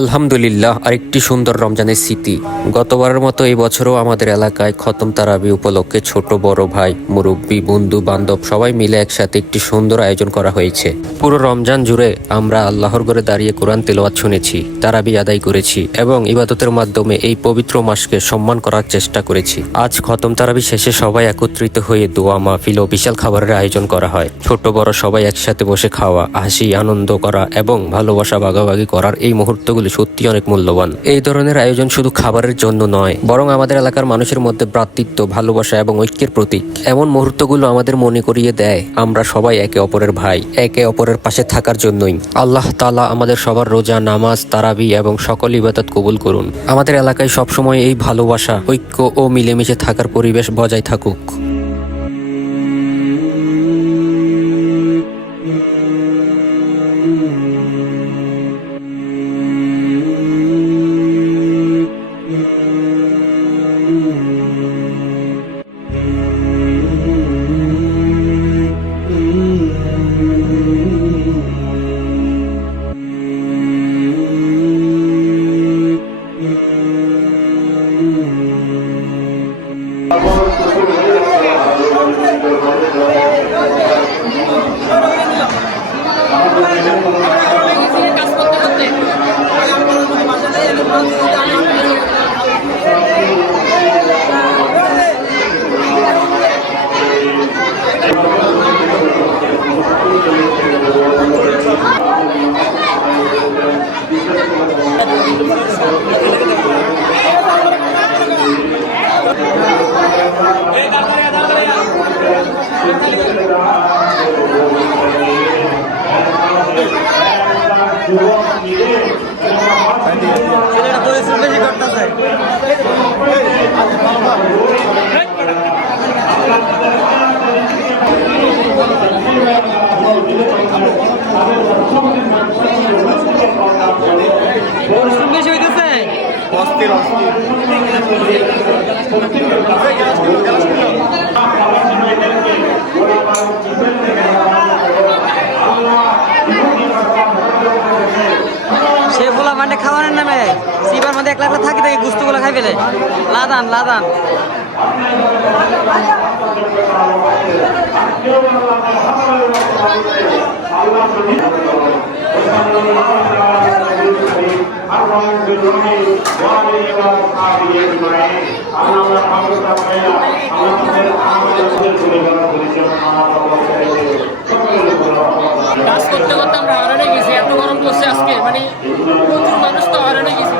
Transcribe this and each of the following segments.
আলহামদুলিল্লাহ, আরেকটি সুন্দর রমজানের স্মৃতি। গতবারের মতো এই বছরও আমাদের এলাকায় খতম তারাবি উপলক্ষে ছোট বড় ভাই, মুরব্বী, বন্ধু বান্ধব সবাই মিলে একসাথে একটি সুন্দর আয়োজন করা হয়েছে। পুরো রমজান জুড়ে আমরা আল্লাহর ঘরে দাঁড়িয়ে কোরআন তেলাওয়াত শুনেছি, তারাবি আদায় করেছি এবং ইবাদতের মাধ্যমে এই পবিত্র মাসকে সম্মান করার চেষ্টা করেছি। আজ খতম তারাবি শেষে সবাই একত্রিত হয়ে দোয়া মাহফিল ও বিশাল খাবারের আয়োজন করা হয়। ছোট বড় সবাই একসাথে বসে খাওয়া, হাসি আনন্দ করা এবং ভালোবাসা ভাগাভাগি করার এই মুহূর্তগুলি সত্যি অনেক মূল্যবান। এই ধরনের আয়োজন শুধু খাবারের জন্য নয়, বরং আমাদের এলাকার মানুষের মধ্যে ভ্রাতৃত্ব, ভালোবাসা এবং ঐক্যের প্রতীক। এমন মুহূর্তগুলো আমাদের মনে করিয়ে দেয় আমরা সবাই একে অপরের ভাই, একে অপরের পাশে থাকার জন্যই। আল্লাহ তাআলা আমাদের সবার রোজা, নামাজ, তারাবি এবং সকল ইবাদত কবুল করুন। আমাদের এলাকায় সবসময় এই ভালোবাসা, ঐক্য ও মিলেমিশে থাকার পরিবেশ বজায় থাকুক। সে ফোলা মানে খাওয়ানোর নামে সিবার মধ্যে একলা একলা থাকি থাকে গুস্তগুলো খাই ফেলে লাদান লাদান কাজ করতে করতে আমরা হয়রানি গেছি, এত গরম পড়ছে আজকে, মানে প্রচুর মানুষ তো হয়রানি গেছি।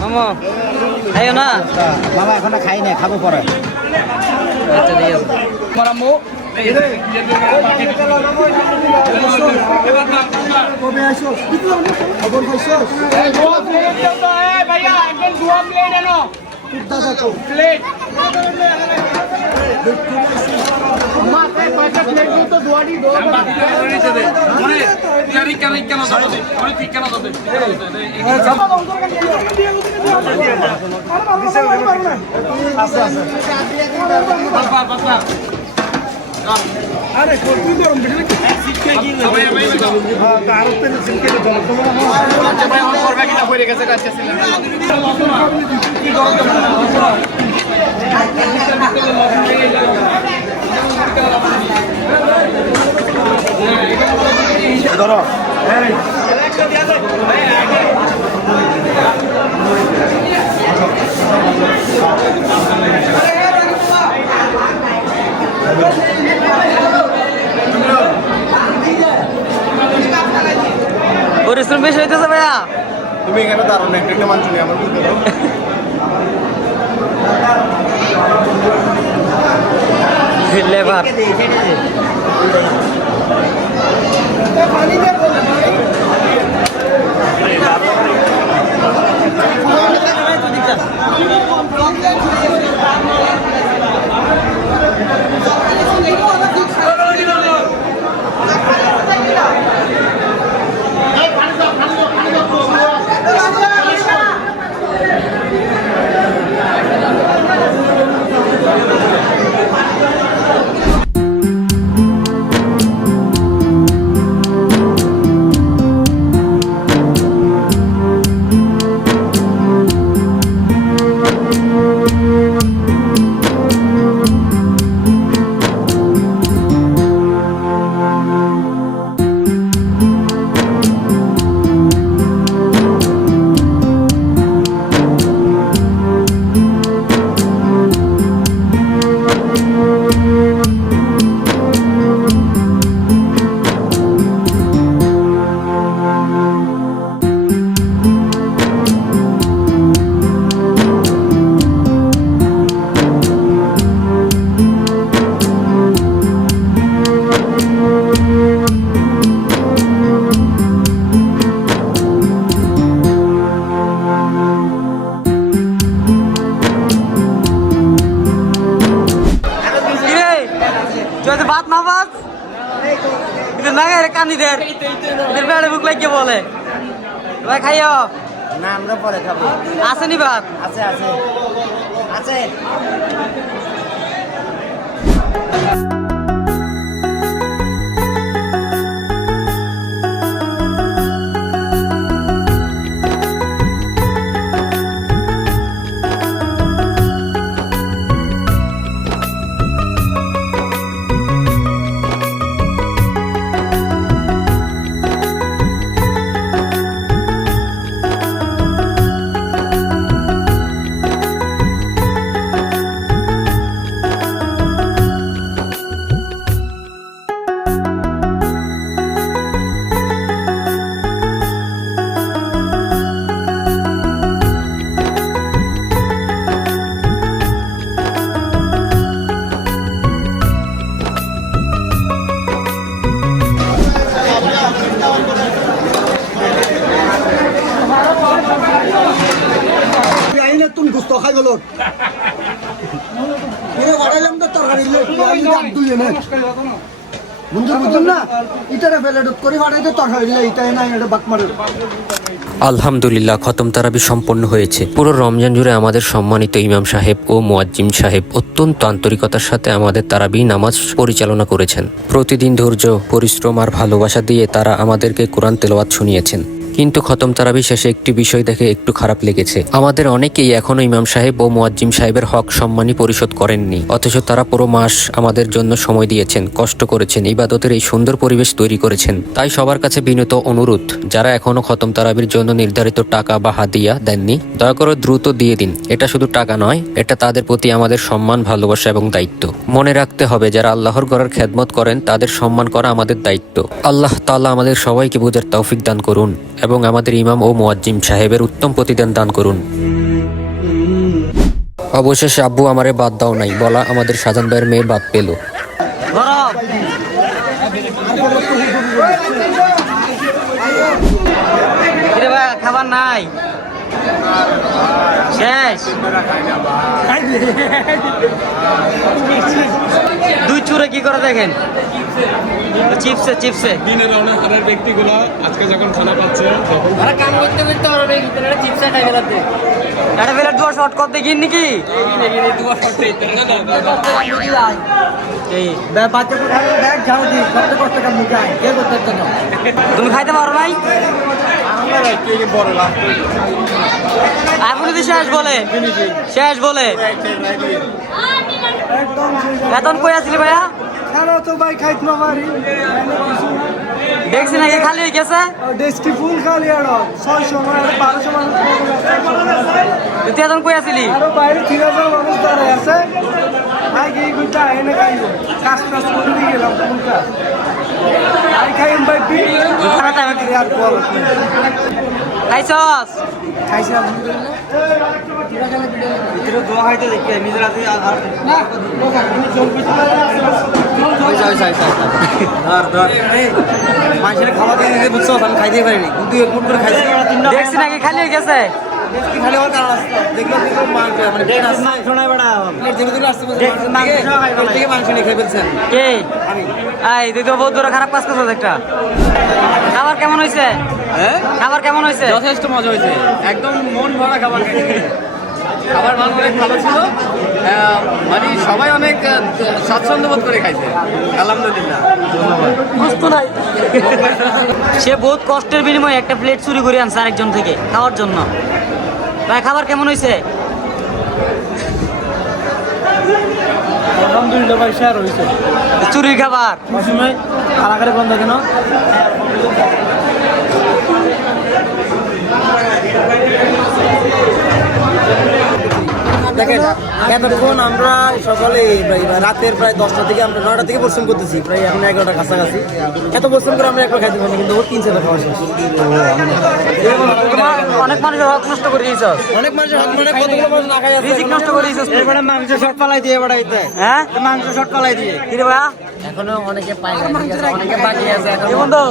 মামা খাইও না মামা এখন খাই না, খাবো পরে। আচ্ছা ঠিক আছে আরে কত গরম বেশি শিক্ষা কি তার উপরে সিলকে জল তো ভাই আমার করবে কিনা পড়ে গেছে কাছে ছিল কি গরম ধরো একটা দিয়া দাও ভাই আগে Thank you. পরিশ্রম বেশি হইতেছে ভাইয়া। তুমি এখানে দাঁড়ানো একটা মাংস নিয়ে আমার বুঝতে পারো লেবার বাদ না বাদ না কান্দিদের এদের বেড়ে বুক লাগিয়ে বলে ভাই খাইও না আমরা পরে খাবো। আসেনি বাদ আছে আছে আছে। তুমি গুস্ত খাই গেল বাড়াইলাম তো তরকারি বুঝুন না ইটারে ফেলে করে বাড়াইতে তরকারি দিলে ইটাই না এটা বাক মারে। আলহামদুলিল্লাহ খতম তারাবি সম্পন্ন হয়েছে। পুরো রমজান জুড়ে আমাদের সম্মানিত ইমাম সাহেব ও মুয়াজ্জিম সাহেব অত্যন্ত আন্তরিকতার সাথে আমাদের তারাবি নামাজ পরিচালনা করেছেন। প্রতিদিন ধৈর্য, পরিশ্রম আর ভালোবাসা দিয়ে তারা আমাদেরকে কোরআন তেলাওয়াত শুনিয়েছেন। কিন্তু খতম তারাবি শেষে একটি বিষয় দেখে একটু খারাপ লেগেছে। আমাদের অনেকেই এখনো ইমাম সাহেব ও মুয়াজ্জিম সাহেবের হক সম্মানই পরিশোধ করেননি, অথচ তারা পুরো মাস আমাদের জন্য সময় দিয়েছেন, কষ্ট করেছেন, ইবাদতের এই সুন্দর পরিবেশ তৈরি করেছেন। তাই সবার কাছে বিনীত অনুরোধ, যারা এখনো খতম তারাবির জন্য নির্ধারিত টাকা বা হাদিয়া দেননি, দয়া করে দ্রুত দিয়ে দিন। এটা শুধু টাকা নয়, এটা তাদের প্রতি আমাদের সম্মান, ভালোবাসা এবং দায়িত্ব। মনে রাখতে হবে, যারা আল্লাহর ঘরের খেদমত করেন তাদের সম্মান করা আমাদের দায়িত্ব। আল্লাহ তাআলা আমাদের সবাইকে বুঝার তৌফিক দান করুন এবং আমাদের ইমাম ও মুয়াজ্জিম সাহেবের উত্তম প্রতিদান দান করুন। অবশেষে আব্বু আমারে বাদ দাও নাই বলা আমাদের সাজান ভাইয়ের মেয়ে বাদ পেল। খাবার নাই শেষ, দুই চুরে কি করে দেখেন, চিপসে চিপসে দিনের অনাহারের ব্যক্তিগুলো আজকে যখন খানা পাচ্ছে কাম করতে করতে পারবে চিপসা খাই গেলাতে একটা বেলার দুয়া শর্ট করতে গিয়ে নাকি তুমি খাইতে পারো নাই? আপনি তো শেষ বলে শেষ বলে বেতন কই আসলি ভাইয়া? তো ভাই খাইতে না পারি, দেখছি নাকি খালি হয়ে গেছে, ডেস্কি ফুল খালি আর 600 মানে 1200 মানুষ তুই এখন কই আসলি? আরো বাইরে 3000 মানুষ দাঁড়ায় আছে। আগে এই গুটা এনে খাইবো, কাজ টাজ করে দিয়ে গেলাম ফুলটা আই খাইম ভাই খানাটা খাইছস খাইছি আলহামদুলিল্লাহ দোয়া খাইতে দেখি নিজের হাতে মানুষের খাবার দিয়ে বুঝছো আমি খাইতে পারিনি কিন্তু এক মুঠ করে খাইছি দেখছি নাকি খালি হয়ে গেছে খালি হওয়ার কারণ আছে দেখলো মাংস নাই বেড়া মাংস নিয়ে খেয়ে ফেলছেন কে আমি এই তুই তো বহুত বড় খারাপ কাজ করছিস একটা খাবার কেমন হয়েছে খাবার কেমন হয়েছে যথেষ্ট মজা হয়েছে একদম মন ভরা খাবার খাবার মান অনেক ভালো ছিল মানে সবাই অনেক স্বাচ্ছন্দ্য বোধ করে খাইছে আলহামদুলিল্লাহ সে বহুত কষ্টের বিনিময়ে একটা প্লেট চুরি করে আনছে আরেকজন থেকে খাওয়ার জন্য ভাই খাবার কেমন হয়েছে আলহামদুলিল্লাহ ভাই শেয়ার হয়েছে চুরির খাবার সময় কারাগারে বন্ধ কেন দেখেন এতক্ষণ আমরা সকালে রাতের প্রায় 10টা থেকে আমরা 9টা থেকে পরিশ্রম করতেছি প্রায় এখন 11টার কাছাকাছি এত পরিশ্রম করে আমরা একবার খাইতে পারি কিন্তু ওর 3 খাওয়া শেষ তোমার অনেক মানুষের হক নষ্ট করে দিয়েছ অনেক মানুষের হাত মানে কতগুলো মানুষ না খাই আছে রিজিক নষ্ট করে দিয়েছ এবারে মাংস শট পালাই দিয়ে এবারে আইতে হ্যাঁ মাংস শট পালাই দিয়ে কি রে ভাইয়া এখনো অনেকে পায় না ঠিক আছে অনেকে বাকি আছে এখন কি বন্ধু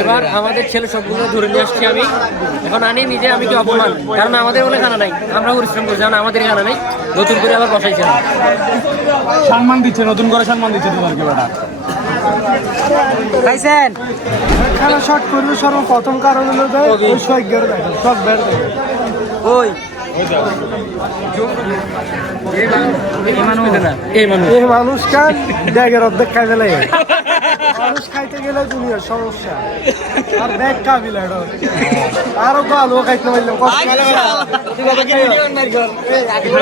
এবার আমাদের ছেলে সবগুলো ধরে নিয়ে আসছি আমি এখন আনি নিজে আমি কি অপমান কারণ আমাদের বলে খানা নাই আমরা পরিশ্রম করছি কারণ আমাদের খানা নেই নতুন করে আবার বসাইছে সম্মান দিচ্ছে নতুন করে সম্মান দিচ্ছে তোমাকে বেটা খাইছেন খেলা শর্ট করবে সর্বপ্রথম কারণ হলো যে ওই সৈজ্ঞের দেখো সব বের দেখো ওই এই মানুষ কান ব্যাগের অর্ধেক খাই ফেলে মানুষ খাইতে গেলে দুনিয়ার সমস্যা আর ব্যাগ কাবিল আরো তো আলু খাইতে পারলাম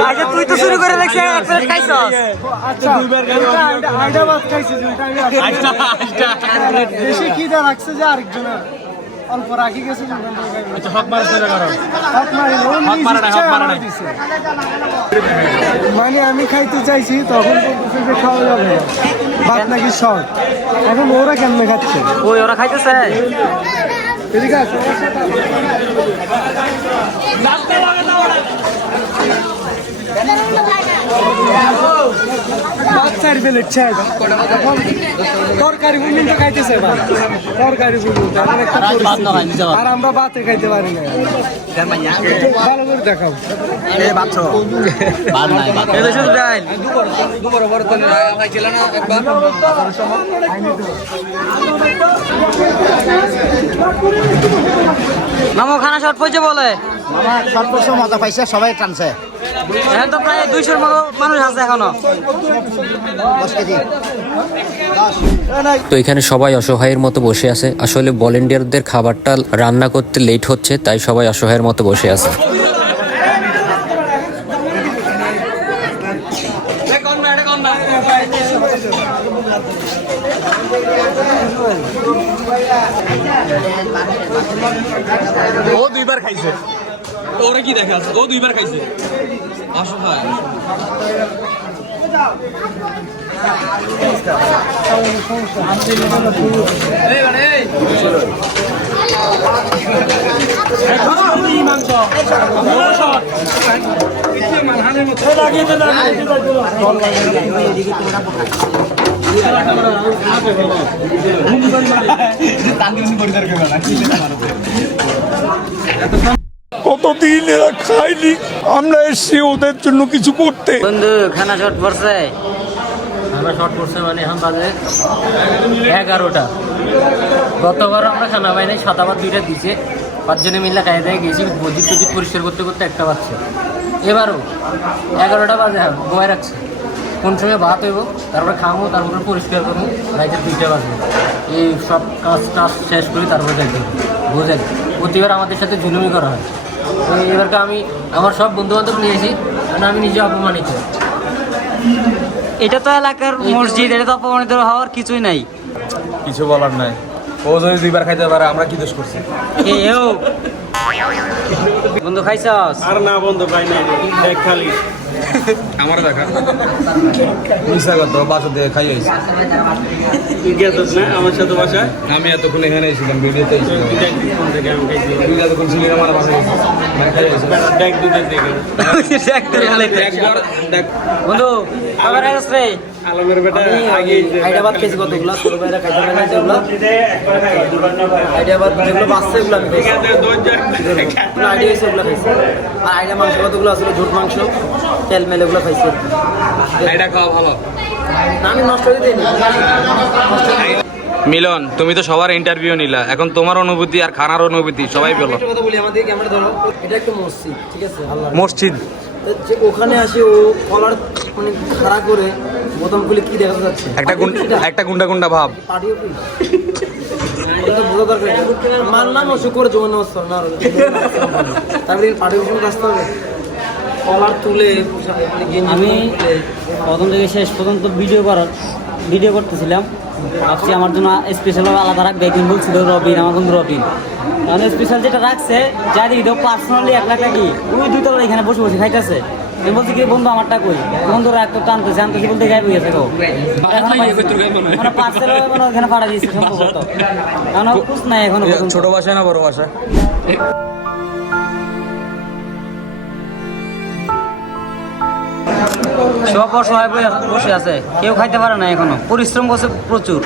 আগে তুই তো শুরু করে দেখছিস এক প্লেট খাইছস আচ্ছা আইডা ভাত খাইছি বেশি খিদা রাখছে যে আরেকজনের অল্প রাখি গেছে মানে আমি খাইতে চাইছি তখন বলতেছে যে খাওয়া যাবে না ভাত নাকি শর্ট এখন ওরা কেমনে খাচ্ছে ওই ওরা খাইতেছে এদিকে আছে বাচ্চার বেলে তরকারি বুঝুন তো খাইতেছে তরকারি বুঝুন আর আমরা ভাতে খাইতে পারি না ভালো করে দেখাও মামা খানা শর্ট পড়ছে বলে আমার সর্বস্ব মজা পাইছে সবাই টানছে এখন তো প্রায় 200-র মতো মানুষ আছে এখনো 10 কেজি তো এখানে সবাই অসহায়ের মতো বসে আছে আসলে ভলেন্টিয়ারদের খাবারটা রান্না করতে লেট হচ্ছে তাই সবাই অসহায়ের মতো বসে আছে ও দুইবার খাইছে ওরা কি দেখা ও দুইবার খাইছে অসহায় কতদিন এরা খাইনি আমরা এসছি ওদের জন্য কিছু করতে বন্ধু খানা শর্ট পড়ছে খানা শর্ট করছে মানে এখন বাজে 11টা গতবার আমরা খানা পাই নাই 7 আবার 2টা দিছে 5 জনে মিলে খাই দিয়ে গেছি মসজিদ টজিদ পরিষ্কার করতে করতে 1টা বাজছে এবারও 11টা বাজে বয়ে রাখছে কোন সময় ভাত হইব তারপরে খামো তারপরে পরিষ্কার করবো রাইতে 2টা বাজবে এই সব কাজ টাজ শেষ করি তারপরে যাইতে হবে বুঝলেন প্রতিবার আমাদের সাথে জুলুমি করা হয় তো এবারকে আমি আমার সব বন্ধু বান্ধব নিয়েছি কারণ আমি নিজে অপমানিত এটা তো এলাকার মসজিদ এটা তো অপমানিত হওয়ার কিছুই নাই কিছু বলার নাই ও যদি দুইবার খাইতে পারে আমরা কি দোষ করছি এও বন্ধু খাইছস আর না বন্ধু খাই নাই খালি আমার দেখা মিশা কথা বাসা দিয়ে খাই আইছি আমার সাথে বাসায় আমি এতক্ষণ এখানে এসেছিলাম ভিডিওতে তুই এতক্ষণ ছিলি আমার বাসায় মানে খাই আইছি একবার দেখ বন্ধু আবার আসছে আলমের বেটা আগে হায়দ্রাবাদ খেয়েছি কতগুলো ছোট ভাইরা খাইতে পারে না যেগুলো হায়দ্রাবাদ যেগুলো বাচ্চা এগুলো আমি খাইছি আইডিয়া হয়েছে ওগুলো খাইছি আর আইডিয়া মাংস কতগুলো আসলে ঝোট মাংস তেল মেল এগুলো খাইছি এটা খাওয়া ভালো না আমি নষ্ট করে দিইনি মিলন তুমি তো সবার ইন্টারভিউ নিলা এখন তোমার অনুভূতি আর খানার অনুভূতি সবাই বলো একটা কথা বলি আমাদের ক্যামেরা ধরো এটা একটা মসজিদ ঠিক আছে আল্লাহ মসজিদ যে ওখানে আসে ও কলার মানে খাড়া করে বোতাম খুলে কি দেখা যাচ্ছে একটা গুন্ডা গুন্ডা ভাব পার্টি অফিস এটা বোঝা দরকার মার নাম ও শুক্র জমান নমস্কার না তারপরে পার্টি অফিস আসতে হবে কলার তুলে মানে গেঞ্জি আমি খুলে। প্রথম থেকে শেষ পর্যন্ত ভিডিও করতেছিলাম ভাবছি আমার জন্য স্পেশাল আলাদা রাখবে একদিন বলছিল রবিন আমার বন্ধু রবিন কারণ স্পেশাল যেটা রাখছে যা দিই তো পার্সোনালি 1 লাখ টাকি ওই 2 তলা এখানে বসে বসে খাইতেছে আমি বলছি কি বন্ধু আমারটা কই বন্ধুরা একটা টানতেছে আনতেছি বলতে গাইব গেছে গো এখন পার্সেল ওখানে পাঠা দিয়েছে সম্ভবত কারণ কুছ নাই এখনো পর্যন্ত ছোট বাসা না বড় বাসা সব অসহায় বসে আছে কেউ খাইতে পারে না এখনো পরিশ্রম করছে প্রচুর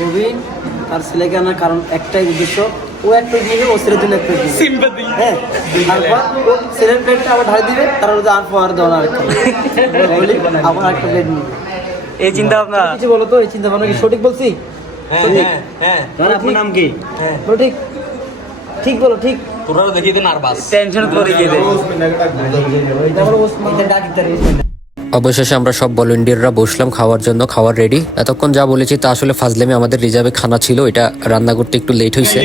রবিন তার ছেলেকে আনার কারণ একটাই উদ্দেশ্য ও এক প্লেট নিবে ও ছেলের জন্য এক প্লেট সিম্পাথি হ্যাঁ তারপর ও ছেলের প্লেটটা আবার ঢালি দিবে তারপর আর পাওয়ার দেওয়া আরেকটা বলি আবার একটা প্লেট নিবে এই চিন্তা ভাবনা কিছু বলো তো এই চিন্তা ভাবনা কি সঠিক বলছি হ্যাঁ আপনার নাম কি বলো ঠিক ঠিক বলো ঠিক তোরা দেখিয়ে দে নার্ভাস টেনশন করে গিয়ে দেয় তারপর ওসমান ডাকি তার অবশেষে আমরা সব ভলেন্টিয়াররা বসলাম খাওয়ার জন্য, খাওয়ার রেডি। এতক্ষণ যা বলেছি তা আসলে ফাজলামি, আমাদের রিজার্ভে খানা ছিল, এটা রান্না করতে একটু লেট হয়েছে।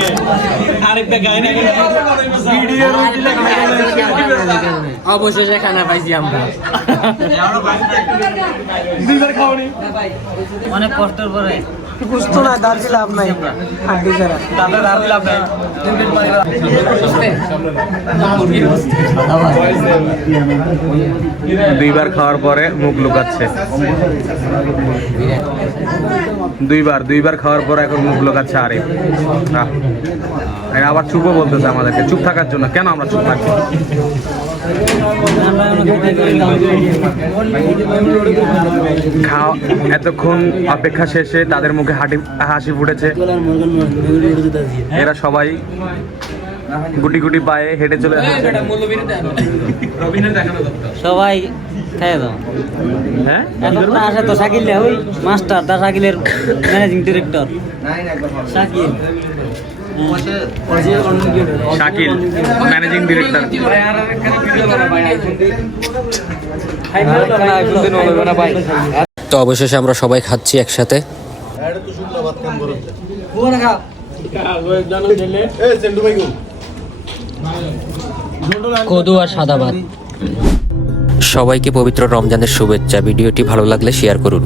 অবশেষে খানা পাইছি আমরা অনেক কষ্টের পরে বুঝতো না দাঁড়িয়ে লাভ নাই আগে যারা দাদা দাঁড়িয়ে লাভ নাই দুইবার খাওয়ার পরে মুখ লুকাচ্ছে, দুইবার খাওয়ার পরে এখন মুখ লুকাচ্ছে। আরিফ আবার চুপও বলতেছে আমাদেরকে, চুপ থাকার জন্য। কেন আমরা চুপ থাকছি? এতক্ষণ অপেক্ষা শেষে তাদের মুখে হাসি ফুটেছে। এরা সবাই গুটি গুটি পায়ে হেঁটে চলে যাচ্ছে। সবাই খাই দাও। হ্যাঁ, এখন না আসে তো শাকিল ওই মাস্টার, তার শাকিলের managing director Shakil, Shakil managing director. তো অবশেষে আমরা সবাই খাচ্ছি একসাথে। কদু আর সাদা ভাত। সবাইকে পবিত্র রমজানের শুভেচ্ছা। ভিডিওটি ভালো লাগলে শেয়ার করুন।